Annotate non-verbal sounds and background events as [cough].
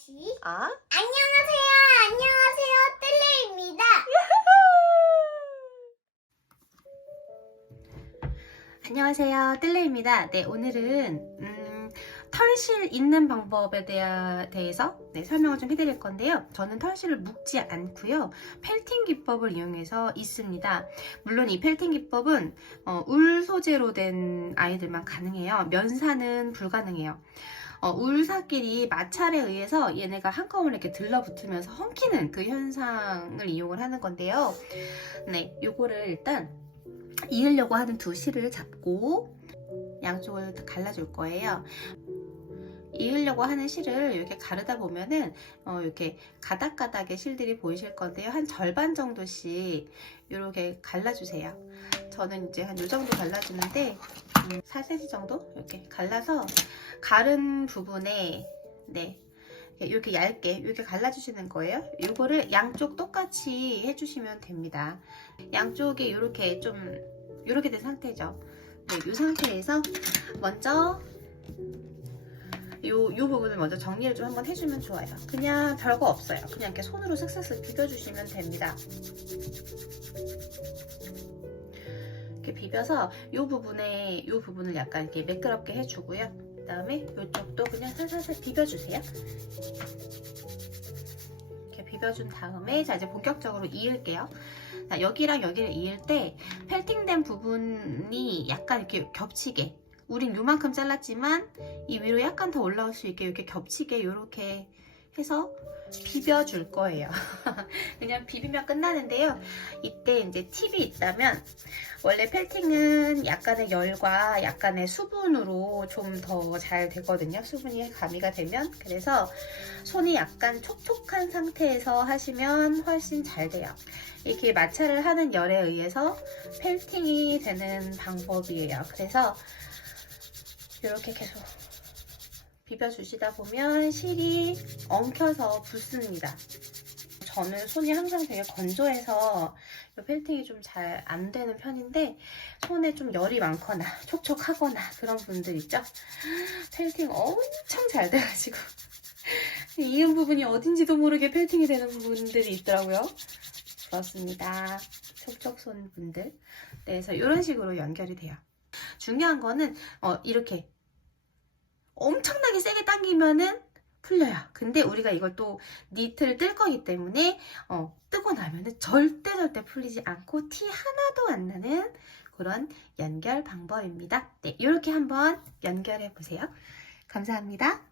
다시. 아? 안녕하세요. 안녕하세요. 뜰레입니다. 안녕하세요. 뜰레입니다. 네, 오늘은 음, 털실 있는 방법에 대하, 대해서 네, 설명을 좀 해드릴 건데요. 저는 털실을 묶지 않고요. 펠팅 기법을 이용해서 있습니다. 물론 이 펠팅 기법은 어, 울 소재로 된 아이들만 가능해요. 면사는 불가능해요. 어, 울사끼리 마찰에 의해서 얘네가 한꺼번에 이렇게 들러붙으면서 엉키는 그 현상을 이용을 하는 건데요. 네, 요거를 일단 이으려고 하는 두 실을 잡고 양쪽을 갈라줄 거예요. 이으려고 하는 실을 이렇게 가르다 보면은 어, 이렇게 가닥가닥의 실들이 보이실 건데요. 한 절반 정도씩 이렇게 갈라주세요. 저는 이제 한 이 정도 갈라주는데 음, 4cm 정도 이렇게 갈라서 가른 부분에 네 이렇게 얇게 이렇게 갈라주시는 거예요. 이거를 양쪽 똑같이 해주시면 됩니다. 양쪽이 이렇게 좀 이렇게 된 상태죠. 네, 이 상태에서 먼저 요, 요 부분을 먼저 정리를 좀 한번 해주면 좋아요. 그냥 별거 없어요. 그냥 이렇게 손으로 슥슥슥 비벼주시면 됩니다. 이렇게 비벼서 요 부분에 요 부분을 약간 이렇게 매끄럽게 해주고요. 그 다음에 이쪽도 그냥 살살살 비벼주세요. 이렇게 비벼준 다음에 자 이제 본격적으로 이을게요. 자, 여기랑 여기를 이을 때 펠팅된 부분이 약간 이렇게 겹치게 우린 요만큼 잘랐지만 이 위로 약간 더 올라올 수 있게 이렇게 겹치게 이렇게 해서 비벼줄 거예요. [laughs] 그냥 비비면 끝나는데요. 이때 이제 팁이 있다면 원래 펠팅은 약간의 열과 약간의 수분으로 좀 더 잘 되거든요. 수분이 가미가 되면 그래서 손이 약간 촉촉한 상태에서 하시면 훨씬 잘 돼요. 이렇게 마찰을 하는 열에 의해서 펠팅이 되는 방법이에요. 그래서 이렇게 계속 비벼주시다 보면 실이 엉켜서 붙습니다. 저는 손이 항상 되게 건조해서 이 펠팅이 좀 잘 안 되는 편인데 손에 좀 열이 많거나 촉촉하거나 그런 분들 있죠? 펠팅 엄청 잘 돼가지고 이은 부분이 어딘지도 모르게 펠팅이 되는 부분들이 있더라고요. 그렇습니다. 촉촉손 분들. 네, 그래서 이런 식으로 연결이 돼요. 중요한 거는 어, 이렇게 엄청나게 세게 당기면은 풀려요. 근데 우리가 이걸 또 니트를 뜰 거기 때문에 어, 뜨고 나면은 절대 절대 풀리지 않고 티 하나도 안 나는 그런 연결 방법입니다. 네, 이렇게 한번 연결해 보세요. 감사합니다.